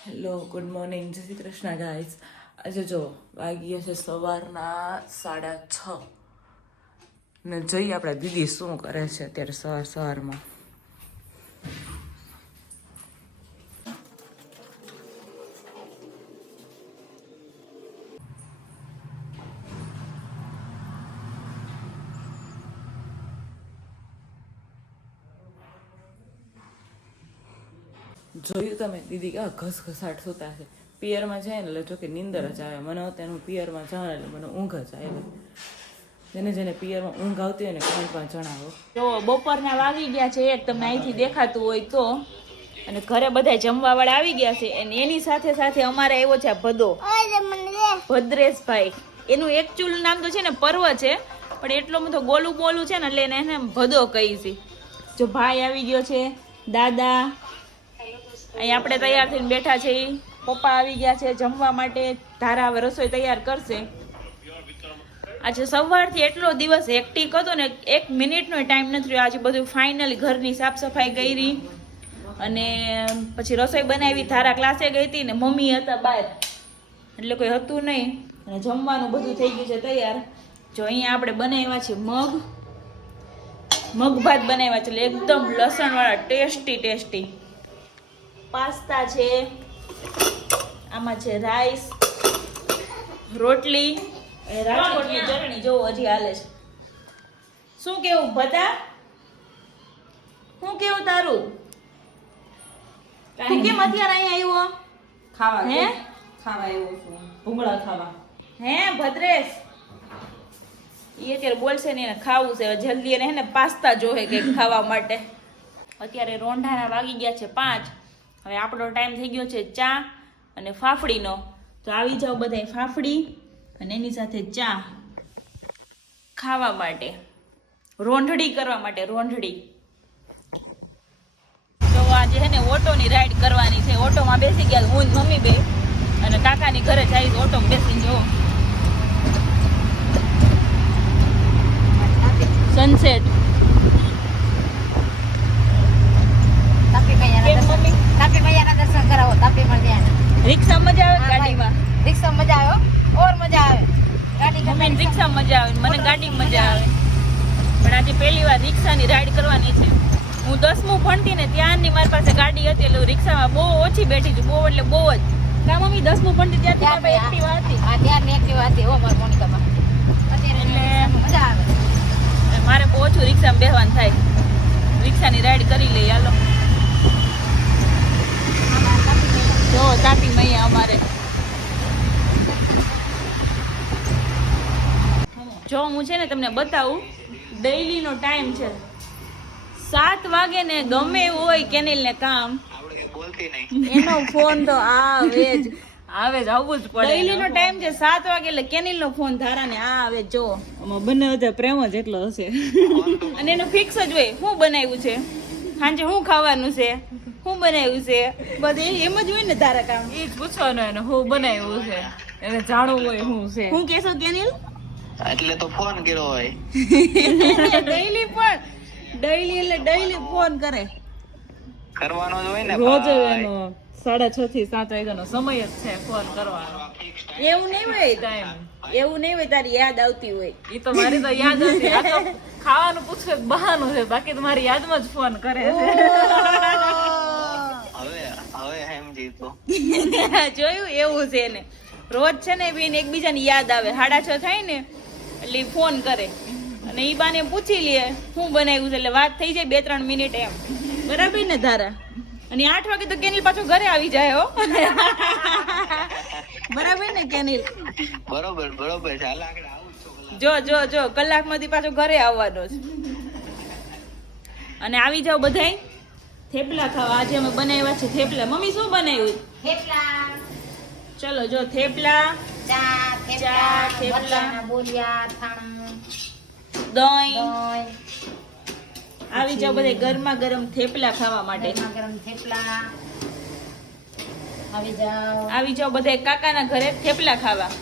Hello, good morning, જય Shri Krishna guys. આજે જો વાગી છે સવારના 6:30 ને જોઈએ આપણા દીદી શું કરે છે અત્યારે સવારમાં. જોયું તમે દીદી કેવા ઘસઘસાટ સુતા છે. પિયરમાં જાય ને એટલે જો કે નીંદર જ આવે. મને અત્યારનું પિયરમાં જાવ એટલે મને ઊંઘ જ આવે. જેને પિયરમાં ઊંઘ આવતી હોય ને કમેન્ટમાં જણાવો. તો બપોરના વાગી ગયા છે એક, તમને અહીંથી દેખાતું હોય તો. અને ઘરે બધા જમવા વાળા આવી ગયા છે અને એની સાથે સાથે અમારે આવ્યો છે ભદો ભદ્રેશભાઈ. એનું એકચ્યુઅલ નામ તો છે ને પર્વ છે, પણ એટલો બધો ગોલું બોલું છે ને એટલે એને ભદો કહી છે. જો ભાઈ આવી ગયો છે, દાદા અહીં આપણે તૈયાર થઈને બેઠા છે. પપ્પા આવી ગયા છે જમવા માટે. ધારા હવે રસોઈ તૈયાર કરશે. આજે સવારથી એટલો દિવસ હેક્ટિક હતો ને, 1 મિનિટનો ટાઈમ નથી રહ્યો. આજે બધું ફાઇનલી ઘરની સાફ સફાઈ કરી અને પછી રસોઈ બનાવી. ધારા ક્લાસે ગઈ હતી ને મમ્મી હતા બહાર એટલે કોઈ હતું નહીં. અને જમવાનું બધું થઈ ગયું છે તૈયાર. જો અહીંયા આપણે બનાવ્યા છે મગ ભાત બનાવ્યા છે, એટલે એકદમ લસણવાળા ટેસ્ટી. પાસ્તા છે, આમાં છે રાઈસ, રોટલી અને રાજકોટની ચટણી. જો હજી હાલે છે. શું કેવું ભદા? શું કેવું તારું? તું કેમ અત્યારે અહીંયા આવ્યો? ખાવા હે ખાવા આવ્યો છું, ભૂંગળા ખાવા. હે ભદ્રેશ, એ અત્યારે બોલશે ને, એને ખાવું છે જલ્દી. એને હે ને પાસ્તા જોહે કે ખાવા માટે. અત્યારે રોંઢાના વાગી ગયા છે 5. હવે આપણો ટાઈમ થઈ ગયો છે ચા અને ફાફડીનો. તો આવી જાઓ બધા ફાફડી અને એની સાથે ચા ખાવા માટે, રોંઢડી કરવા માટે. રોંઢડી તો આજે હે ને ઓટોની રાઈડ કરવાની છે. ઓટોમાં બેસી ગયા હું ને મમ્મી બે, અને કાકાની ઘરે જઈ ઓટોમાં બેસીને જો સનસેટ. રિક્ષા મજા આવે, ગાડીમાં રિક્ષા મજા આવે, ઓર મજા આવે. ગાડી મમ્મીને રિક્ષા મજા આવે, મને ગાડીમાં મજા આવે. પણ આજે પહેલી વાર રિક્ષાની રાઈડ કરવાની છે. હું 10મું ભણતી ને ત્યારની મારી પાસે ગાડી હતી, એટલે રિક્ષામાં બહુ ઓછી બેઠી છું. બહુ એટલે બહુ જ. કા મમ્મી 10મું ભણતી ત્યારથી એક્ટિવા હતી. હા, ત્યારની એક્ટિવા હતી હો મારી મોનિકામાં. અત્યારે મજા આવે. મારે બહુ ઓછું રિક્ષામાં બેહવાનું થાય. રિક્ષાની રાઈડ કરી લઈએ હાલો. જો તાપી મૈયા અમારે. જો હું છે ને તમને બતાવું, ડેઈલીનો ટાઈમ છે 7 વાગે ને ગમે એવું હોય કેનિલ ને કામ, એનો ફોન તો આવે જ આવવું જ પડે. ડેઈલીનો ટાઈમ છે 7 વાગે એટલે કેનિલ નો ફોન ધારાને આવે. જો આમાં બંને બધા પ્રેમ જ એટલો હશે. અને એનો ફિક્સ જ હોય શું બનાવ્યું છે, સાંજે શું ખાવાનું છે, શું બનાવ્યું છે, બધું એમ જ હોય ને તારા કામ. એ જ પૂછવાનું એને શું બનાવ્યું છે, એને જાણવું હોય શું છે. હું કેશો કેનિલ? એટલે તો ફોન કર્યો હોય. ડેઈલી એટલે ડેઈલી ફોન કરે. કરવાનો જ હોય ને રોજ ભાઈ. એનો 6:30 થી 7 વાગ્યાનો સમય જ છે ફોન કરવાનો. એવું નહીં હોય તારી યાદ આવતી હોય. એ તો મારી તો યાદ હતી. આ તો ખાવાનું પૂછે બહાનું છે, બાકી તો મારી યાદમાં જ ફોન કરે છે. હવે સમજી તો. જોયું એવું છે ને. રોજ છે ને બેન એકબીજાની યાદ આવે. 6:30 થાય ને એટલે ફોન કરે અને ઈ બાને પૂછી લે શું બનાવ્યું છે, એટલે વાત થઈ જાય 2-3 મિનિટ એમ. બરાબર ને ધારા? અને 8 વાગે તો કેનિલ પાછો ઘરે આવી જાય હો. બરાબર ને કેનિલ? બરોબર ચાલ આગળ આવું છું. જો કલાકમાંથી પાછો ઘરે આવવાનો છે. અને આવી જાવ બધાય થેપલા ખાવા. આજે અમે બનાવ્યા છે થેપલા. મમ્મી શું બનાવ્યું? થેપલા, ચલો જો થેપલા, ચા, થેપલા, મરચાંના બોલિયા, થાણું, દહીં. દહીં. આવી જાવ બધા ગરમા ગરમ થેપલા ખાવા માટે. ગરમા ગરમ થેપલા. આવી જાવ બધા કાકાના ઘરે થેપલા ખાવા.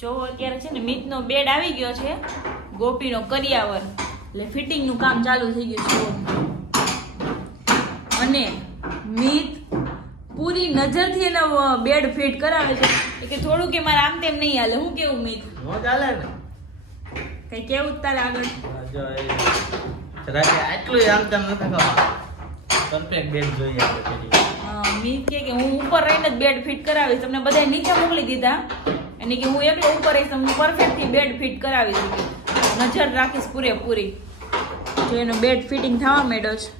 જો અત્યારે છે ને મિતનો બેડ આવી ગયો છે, ગોપીનો કરિયાવર, એટલે ફિટિંગ નું કામ ચાલુ થઈ ગયું છે. અને મિત પૂરી નજરથી એને બેડ ફિટ કરાવે છે કે થોડું કે મારે આમ તેમ નહીં હાલે. હું કેવું મિત નો ચાલે ને કઈ કેવું તારે આગળ જો એ રાતે આટલું આમ તેમ નથી ખાવા પરફેક્ટ બેડ જોઈએ આપણે પેલી. મિત કે હું ઉપર રહીને જ બેડ ફિટ કરાવીશ. તમને બધા નીચે મોકલી દીધા અને કે હું એકલો ઉપર રહીશ તમને પરફેક્ટથી બેડ ફિટ કરાવીશ. નજર રાખીશ પૂરેપૂરી. જો એનો બેડ ફિટિંગ થવા માંડ્યો છે.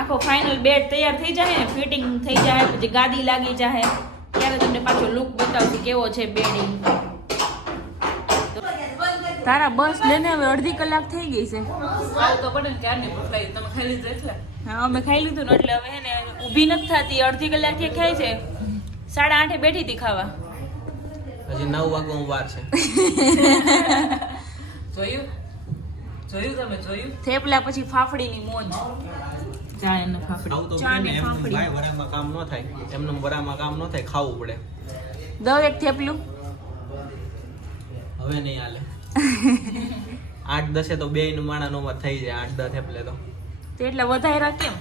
આખો ફાઇનલ બેડ તૈયાર થઈ જાય ને ફિટિંગ થઈ જાય પછી ગાદી લાગી જાય ત્યારે તમને પાછો લુક બતાવશે કેવો છે બેડિંગ. તારા બસ લઈને હવે અડધી કલાક થઈ ગઈ છે. તો પડે ને ક્યારની ભૂખ લાગી તમે ખાઈ લીધું એટલે હા અમે ખાઈ લીધું ને એટલે હવે હે ને ઊભી નથી થતી. અડધી કલાકથી ખાય છે. 8:30 બેઠી હતી ખાવા. હજી 9 વાગવાનું વાર છે. જોયું તમે જોયું થેપલા પછી ફાફડીની મોજ. ચા ને ફાફડી આવું તો ચા બને ને ને એમનું ફાફડી. ભાઈ વરામાં કામ ન થાય એમનું વરામાં કામ ન થાય ખાવું પડે. દઉં એક થેપલું. હવે નહીં હાલે 8-10 તો 2 નું માણા નો થઈ જાય 8-10 થેપલે તો તો એટલે વધારે કેમ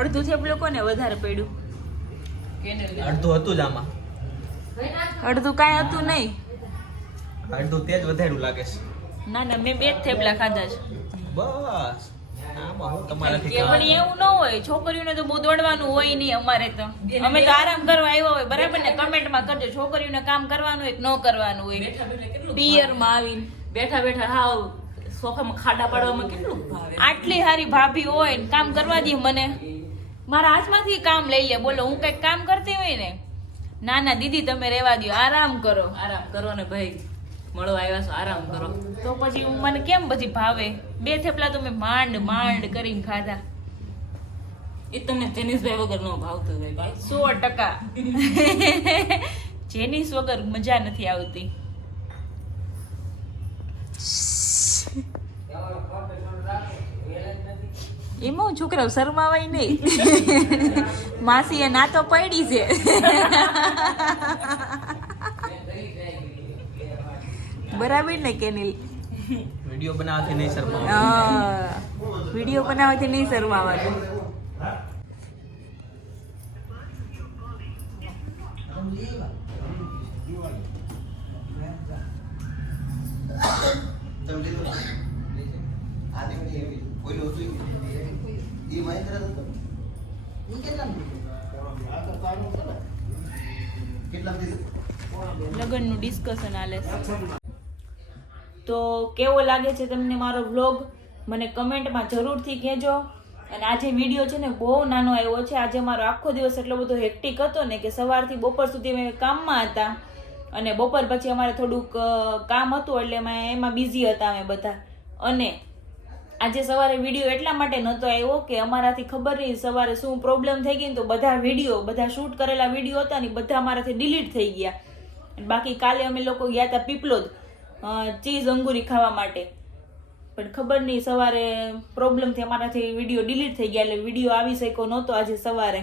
અડધું થેપલું કોને વધારે પડ્યું? અડધું હતું જ આમાં અડધું કાંઈ હતું નહીં. અડધું તેજ વધાર્યું લાગે છે. ના ના મેં 2 જ થેપલા ખાધા છે. બસ આમાં હું તમારાથી કે પણ એવું ન હોય છોકરીઓને તો બહુ દોડવાનું હોય નહીં. અમારે તો અમે તો આરામ કરવા આવ્યા હોય બરાબર ને. કમેન્ટમાં કરજો છોકરીઓને કામ કરવાનું હોય કે ન કરવાનું હોય. પિયરમાં આવીને બેઠા બેઠા હાવ સોફામાં ખાડા પાડવામાં કેટલું ભાવે. આટલી સારી ભાભી હોય ને કામ કરવા દે મને. મારા હાથમાંથી કામ લઈ લે. બોલો હું કઈક કામ કરતી હોય ને ના ના દીદી તમે રહેવા દો આરામ કરો. આરામ કરો ને ભાઈ મળવા આવ્યા છો આરામ કરો. તો પછી મને કેમ પછી ભાવે? 2 થેપલા તો મેં માંડ માંડ કરીને ખાધા. એ તમને જેનિસભાઈ વગર ન ભાવતું હોય ભાઈ. 100% જેનિસ વગર મજા નથી આવતી. એમાં છોકરાઓ શરમાવાય નહીં. માસી એ ના તો પડી છે. બરાબર ને કેનિલ? વિડિયો બનાવવાથી નહીં શરમાવાનું. વિડીયો બનાવવાથી નહીં શરમાવાનું. લગ્નનું ડિસ્કશન હાલે છે. તો કેવો લાગે છે તમને મારો વ્લોગ મને કમેન્ટમાં જરૂરથી કહેજો. અને આજે વિડીયો છે ને બહુ નાનો આવ્યો છે. આજે મારો આખો દિવસ એટલો બધો હેક્ટિક હતો ને કે સવારથી બપોર સુધી અમે કામમાં હતા અને બપોર પછી અમારે થોડુંક કામ હતું એટલે એમાં બિઝી હતા અમે બધા. અને આજે સવારે વિડીયો એટલા માટે નહોતો આવ્યો કે અમારાથી ખબર નહીં સવારે શું પ્રોબ્લેમ થઈ ગઈ તો બધા શૂટ કરેલા વિડીયો હતા ને બધા અમારાથી ડિલીટ થઈ ગયા. બાકી કાલે અમે લોકો ગયા હતા પીપલોદ ચીઝ અંગુરી ખાવા માટે પણ ખબર નહીં સવારે પ્રોબ્લેમથી અમારાથી વિડીયો ડિલીટ થઈ ગયા એટલે વિડીયો આવી શક્યો નહોતો આજે સવારે.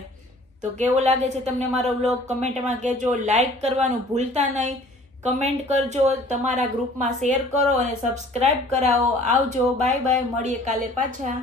તો કેવો લાગે છે તમને મારો વ્લોગ કમેન્ટમાં કહેજો. લાઈક કરવાનું ભૂલતા નહીં. કમેન્ટ કરજો, તમારા ગ્રુપમાં શેર કરો અને સબસ્ક્રાઇબ કરાવો. આવજો, બાય બાય, મળીએ કાલે પાછા.